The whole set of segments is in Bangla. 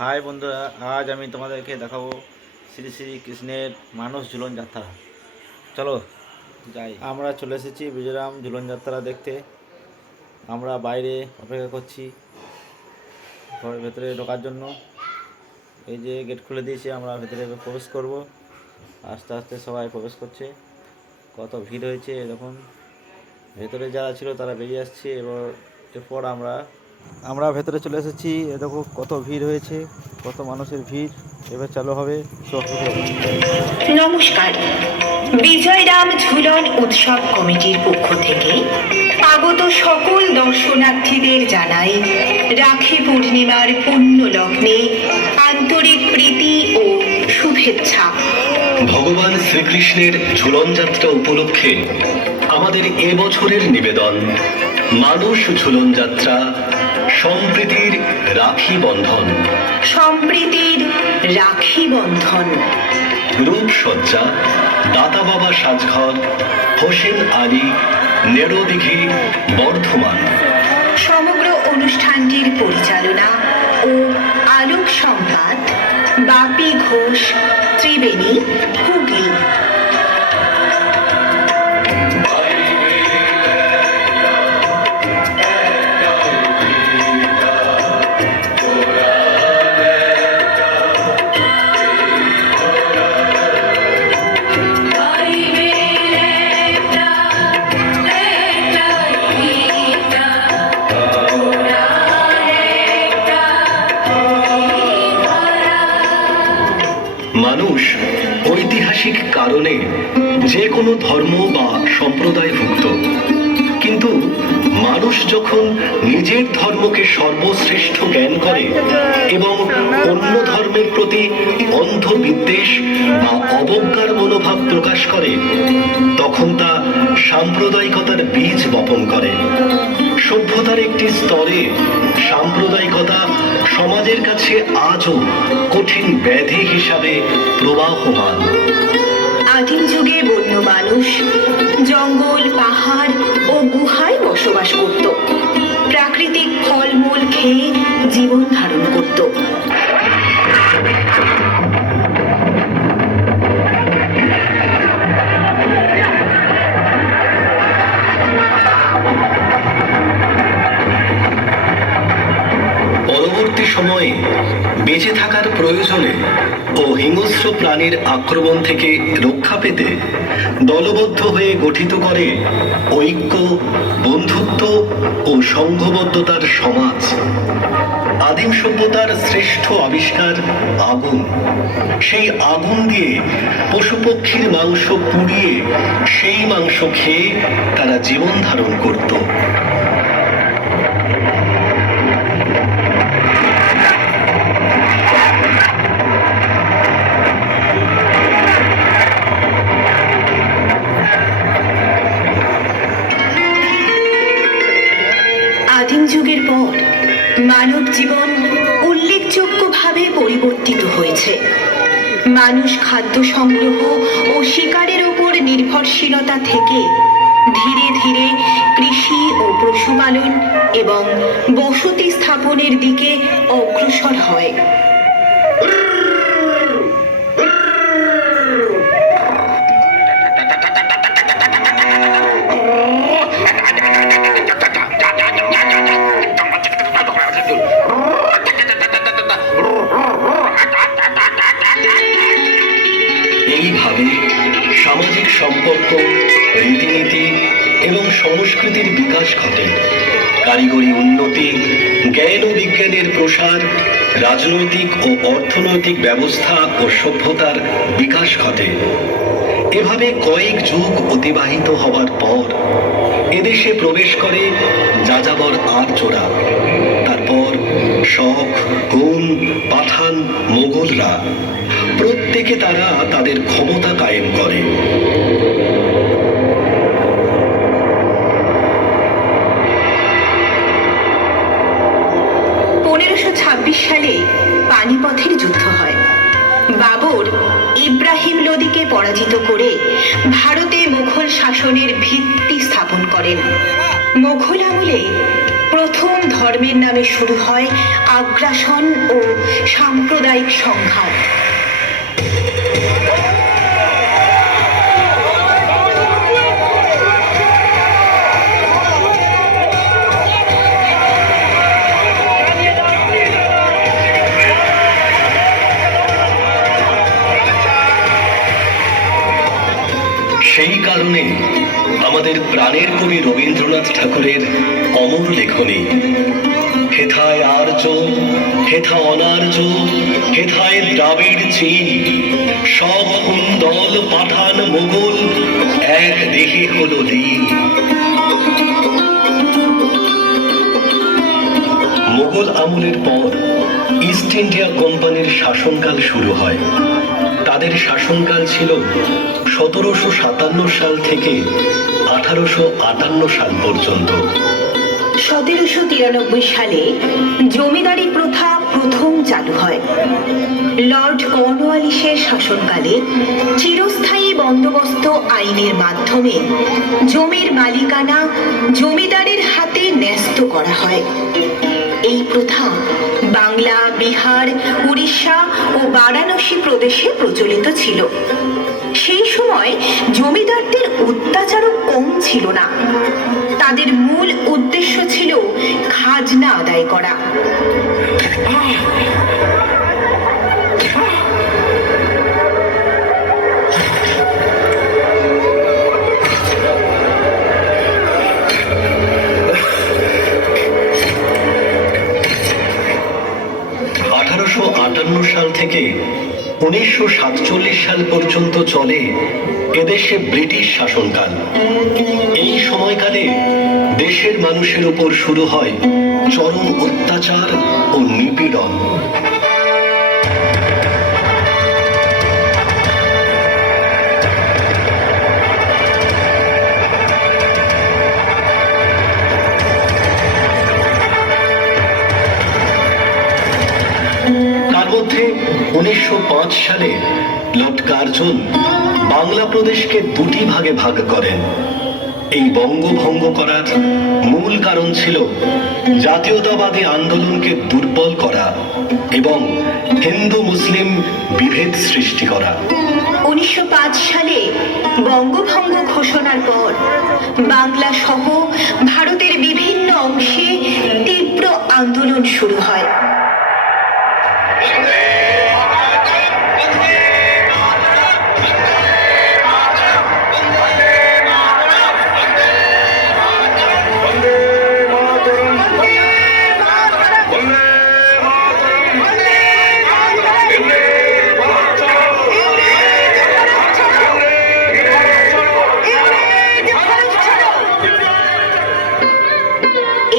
হাই বন্ধুরা, আজ আমি তোমাদেরকে দেখাবো শ্রী শ্রী কৃষ্ণের মানস ঝুলন যাত্রা। চলো যাই। আমরা চলে এসেছি বিজয়রাম ঝুলন যাত্রা দেখতে। আমরা বাইরে অপেক্ষা করছি ঘরের ভেতরে ঢোকার জন্য। এই যে গেট খুলে দিয়েছে, আমরা ভেতরে প্রবেশ করব। আস্তে আস্তে সবাই প্রবেশ করছে। কত ভিড় হয়েছে দেখুন। ভেতরে যারা ছিল তারা বেরিয়ে আসছে। এরপর আমরা ভেতরে চলে এসেছি। এ দেখো কত ভিড় হয়েছে, কত মানুষের ভিড়। এবার চালু হবে শো শুরু হবে। নমস্কার, বিজয়রাম ঝুলন উৎসব কমিটির পক্ষ থেকে আগত সকল দর্শনার্থীদের জানাই রাখি পূর্ণিমার পুণ্য লগ্নে আন্তরিক প্রীতি ও শুভেচ্ছা। ভগবান শ্রীকৃষ্ণের ঝুলন যাত্রা উপলক্ষে আমাদের এবছরের নিবেদন মানস ঝুলন যাত্রা সম্প্রীতির রাখি বন্ধন। সম্প্রীতির রাখি বন্ধন। রূপসজ্জা দাতা বাবা সাজঘর, হোসেন আলী, নেড়োদিঘি, বর্ধমান। সমগ্র অনুষ্ঠানটির পরিচালনা ও আলোক সংবাদ বাপি ঘোষ, ত্রিবেণী, হুগলি। মানুষ ঐতিহাসিক কারণে যে কোনো ধর্ম বা সম্প্রদায়ভুক্ত, কিন্তু মানুষ যখন নিজের ধর্মকে সর্বশ্রেষ্ঠ জ্ঞান করে এবং অন্য ধর্মের প্রতি অন্ধ বিদ্বেষ বা অবজ্ঞার মনোভাব প্রকাশ করে, তখন তা সাম্প্রদায়িকতার বীজ বপন করে। সভ্যতার একটি স্তরে সাম্প্রদায়িকতা সমাজের কাছে আজও কঠিন ব্যাধি হিসাবে প্রবাহমান। আদিম যুগে বন্য মানুষ জঙ্গল, পাহাড় ও গুহায় বসবাস করত। প্রাকৃতিক ফলমূল খেয়ে জীবন ধারণ করত। পরবর্তী সময়ে বেঁচে থাকার প্রয়োজনে ও হিংস্র প্রাণীর আক্রমণ থেকে রক্ষা পেতে দলবদ্ধ হয়ে গঠিত করে ঐক্য, বন্ধুত্ব ও সংঘবদ্ধতার সমাজ। আদিম সভ্যতার শ্রেষ্ঠ আবিষ্কার আগুন। সেই আগুন দিয়ে পশুপক্ষীর মাংস পুড়িয়ে সেই মাংস খেয়ে তারা জীবন ধারণ করত। আদিম যুগের পর মানব জীবন উল্লেখযোগ্যভাবে পরিবর্তিত হয়েছে। মানুষ খাদ্য সংগ্রহ ও শিকারের উপর নির্ভরশীলতা থেকে ধীরে ধীরে কৃষি ও পশুপালন এবং বসতি স্থাপনের দিকে অগ্রসর হয়। এইভাবে সামাজিক সম্পর্ক, রীতিনীতি এবং সংস্কৃতির বিকাশ ঘটে। কারিগরি উন্নতি, জ্ঞান ও বিজ্ঞানের প্রসার, রাজনৈতিক ও অর্থনৈতিক ব্যবস্থা ও সভ্যতার বিকাশ ঘটে। এভাবে কয়েক যুগ অতিবাহিত হবার পর এদেশে প্রবেশ করে যাযাবর আর্যরা। তারপর শক, হুন, পাঠান, মোগলরা। প্রত্যেকে তারা তাদের ক্ষমতা কায়েম করে। 1526 সালে পানিপথের যুদ্ধ হয়। বাবর ইব্রাহিম লোদিকে পরাজিত করে ভারতে মুঘল শাসনের ভিত্তি স্থাপন করেন। মুঘল আমলে প্রথম ধর্মের নামে শুরু হয় আগ্রাসন ও সাম্প্রদায়িক সংঘাত। সেই কারণে আমাদের প্রাণের কবি রবীন্দ্রনাথ ঠাকুরের অমর লেখনী হেথায় আর্য, হেথা অনার্য, হেথায় দ্রাবিড় চীন, সব হুন্দল পাঠান মুঘল এক দেহে হলো লীন। মুঘল আমলের পর ইস্ট ইন্ডিয়া কোম্পানির শাসনকাল শুরু হয়। তাদের শাসনকাল ছিল 1757 সাল থেকে 1858 সাল পর্যন্ত। 1793 সালে জমিদারি প্রথা প্রথম চালু হয়। লর্ড কর্নওয়ালিসের শাসনকালে চিরস্থায়ী বন্দোবস্ত আইনের মাধ্যমে জমির মালিকানা জমিদারের হাতে ন্যস্ত করা হয়। এই প্রথা বাংলা, বিহার, উড়িষ্যা ও বারাণসী প্রদেশে প্রচলিত ছিল। সেই সময় জমিদারদের অত্যাচারও কম ছিল না। তাদের মূল উদ্দেশ্য ছিল খাজনা আদায় করা। 1858 সাল থেকে 1947 সাল পর্যন্ত চলে এদেশে ব্রিটিশ শাসনকাল। এই সময়কালে দেশের মানুষের উপর শুরু হয় চরম অত্যাচার ও নিপীড়ন। তার মধ্যে 1905 সালে লর্ড কার্জন বাংলা প্রদেশকে দুটি ভাগে ভাগ করেন। এই বঙ্গভঙ্গ করার মূল কারণ ছিল জাতীয়তাবাদী আন্দোলনকে দুর্বল করা এবং হিন্দু মুসলিম বিভেদ সৃষ্টি করা। 1905 সালে বঙ্গভঙ্গ ঘোষণার পর বাংলা সহ ভারতের বিভিন্ন অংশে তীব্র আন্দোলন শুরু হয়।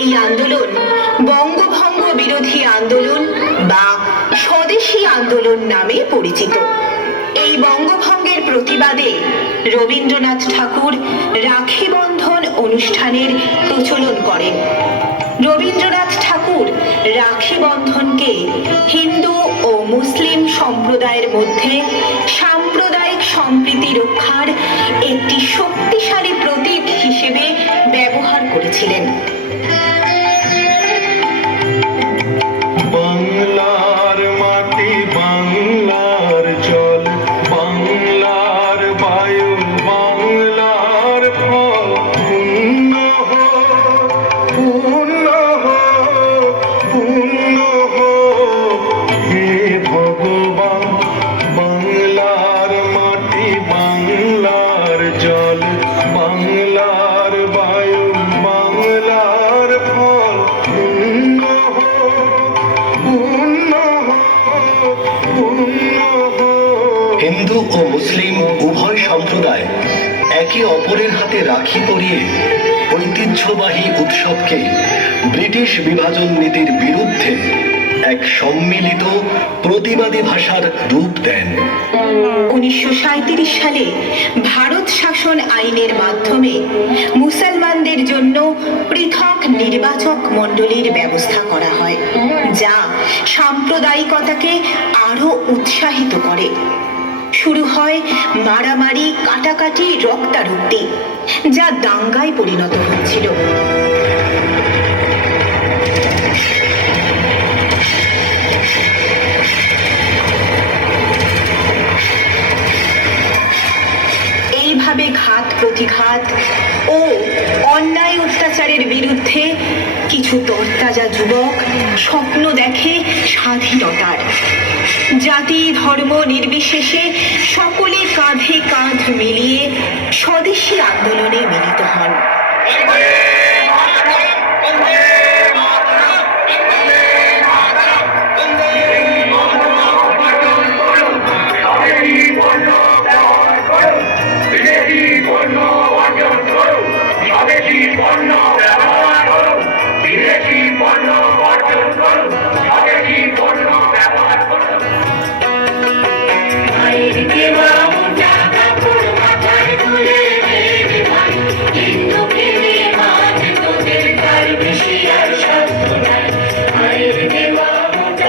এই আন্দোলন বঙ্গভঙ্গ বিরোধী আন্দোলন বা স্বদেশী আন্দোলন নামে পরিচিত। এই বঙ্গভঙ্গের প্রতিবাদে রবীন্দ্রনাথ ঠাকুর রাখি বন্ধন অনুষ্ঠানের প্রচলন করেন। রবীন্দ্রনাথ ঠাকুর রাখি বন্ধনকে হিন্দু ও মুসলিম সম্প্রদায়ের মধ্যে সাম্প্রদায়িক সম্প্রীতি রক্ষার একটি শক্তিশালী প্রতীক হিসেবে ব্যবহার করেছিলেন। বাংলার মাটি, বাংলার জল, বাংলার বায়ু, বাংলার ফল, পূর্ণ হোক, পূর্ণ হোক, পূর্ণ হোক হে ভগবান। বাংলার মাটি, বাংলার জল, বাংলার বায়ু, বাংলার ফল, পূর্ণ হোক, পূর্ণ হোক, পূর্ণ হোক। হিন্দু ও মুসলিম উভয় সম্প্রদায় একে অপরের হাতে রাখি পরিয়ে ঐতিহ্যবাহী উৎসবকে ব্রিটিশ বিভাজন নীতির বিরুদ্ধে এক সম্মিলিত প্রতিবাদী ভাষার রূপ দেন। 1937 সালে ভারত শাসন আইনের মাধ্যমে মুসলমানদের জন্য পৃথক নির্বাচক মণ্ডলীর ব্যবস্থা করা হয়, যা সাম্প্রদায়িকতাকে আরো উৎসাহিত করে। শুরু হয় মারামারি, কাটাকাটি, রক্তারক্তি, যা দাঙ্গায় পরিণত হয়েছিল। প্রতিঘাত ও অন্যায় অত্যাচারের বিরুদ্ধে কিছু তরতাজা যুবক স্বপ্ন দেখে স্বাধীনতার। জাতি ধর্ম নির্বিশেষে সকলে কাঁধে কাঁধ মিলিয়ে স্বদেশী আন্দোলনে মিলিত হন।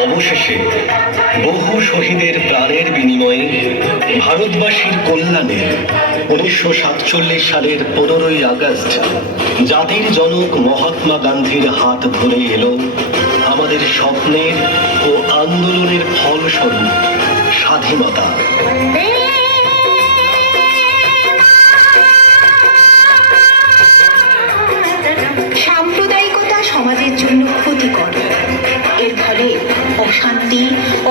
অবশেষে বহু শহীদের প্রাণের বিনিময়ে ভারতবাসীর কল্যাণে 1947 সালের 15ই আগস্ট জাতির জনক মহাত্মা গান্ধীর হাত ধরে এলো আমাদের স্বপ্নের ও আন্দোলনের ফলস্বরূপ স্বাধীনতা। সাম্প্রদায়িকতা সমাজের জন্য ক্ষতিকর। এর ফলে অশান্তি,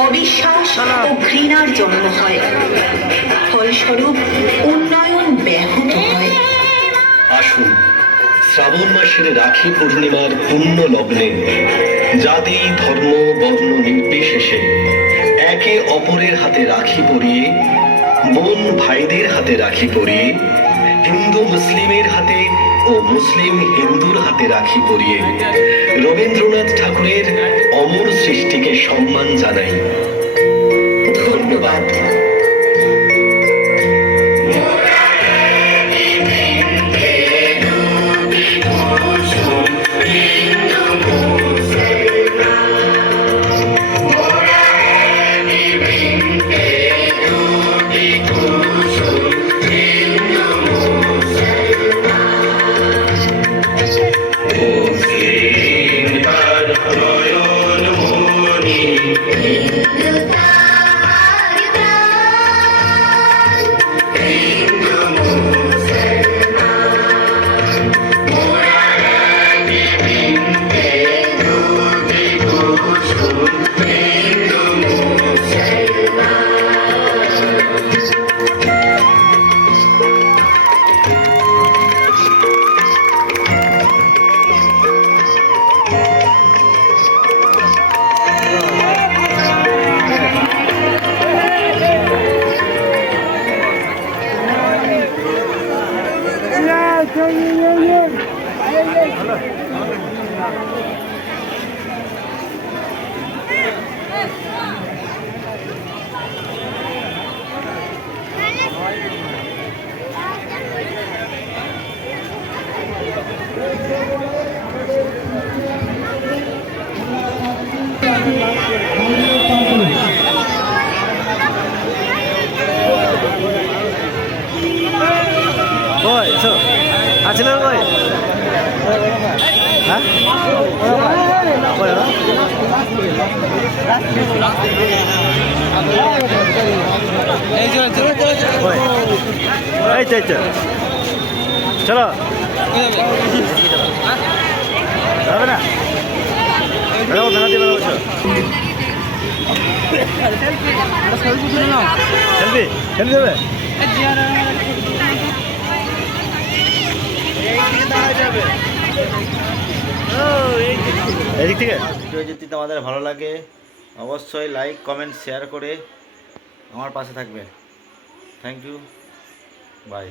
অবিশ্বাস ও ঘৃণার জন্ম হয়। ফলস্বরূপ উন্নয়ন ব্যাহত হয়। আসুন শ্রাবণ মাসের রাখি পূর্ণিমার পুণ্য লগ্নে জাতি ধর্ম বর্ণ নির্বিশেষে একে অপরের হাতে রাখি পরিয়ে, বোন ভাইদের হাতে রাখি পরিয়ে, হিন্দু মুসলিমের হাতে ও মুসলিম হিন্দুর হাতে রাখি পরিয়ে রবীন্দ্রনাথ ঠাকুরের অমর সৃষ্টিকে সম্মান জানাই। ধন্যবাদ। আছিল কই হ্যাঁ কই এই যে চলো যাবে না বেড়াবো বেড়াতে বেড়াবো সেলফি সেলফি দেবে এদিক থেকে ভিডিও যদি তোমাদের ভালো লাগে অবশ্যই লাইক কমেন্ট শেয়ার করে আমার পাশে থাকবে। Thank you, by.